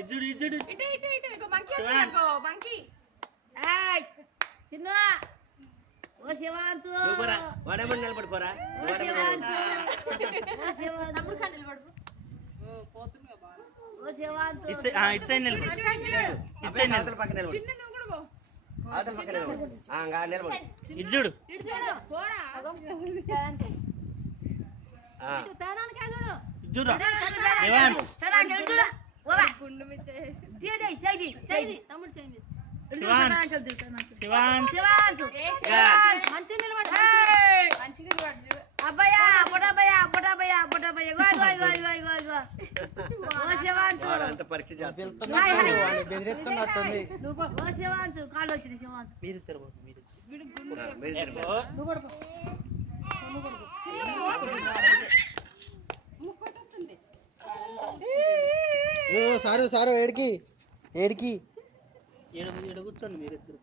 ఇజ్జుడు ఇజ్జుడు ఇటు ఇటు ఇటు ఇగో మంకీ వచ్చిందనుకో మంకీ చిన్న ఓ శివాంశు వాడేమని నిలబడిపోరా ఓ శివాంశు ఓ శివాంశు తమ్ముడు కండలు పడు ఓ శివాంశు ఇటు సైడ్ నిలబడు ఇటు సైడ్ నిలబడు పక్కన నిలబడు చిన్న నువ్వు కూడా పో అవతల పక్కన నిలబడు నిలబడు ఇజ్జుడు ఇటు చూడు పోరా ఇటు తేనానికి చూడు ఇజ్జుడు శివాంశ్ తేనానికి చూడు ఓవా గుండు మిచ్చే చేయి తమ్ముడు చేయి శివాంశ్ శివాంశ్ శివాంశు మంచి నిలబడు మంచిగా చూడు చూడు అబ్బయ్యా బొటబయ్యా గో ఓ శివాంశు అంత పరీక్ష చేస్తాను హాయ్ హాయ్ బెదిరిస్తున్నట్టుంది నువ్వు ఓ శివాంశు కాళ్ళు వచ్చింది శివాంశు మీరు ఇద్దరు మీరు ముక్కు వస్తుంది సారు ఏడికి ఏడు కూర్చోండి మీరిద్దరు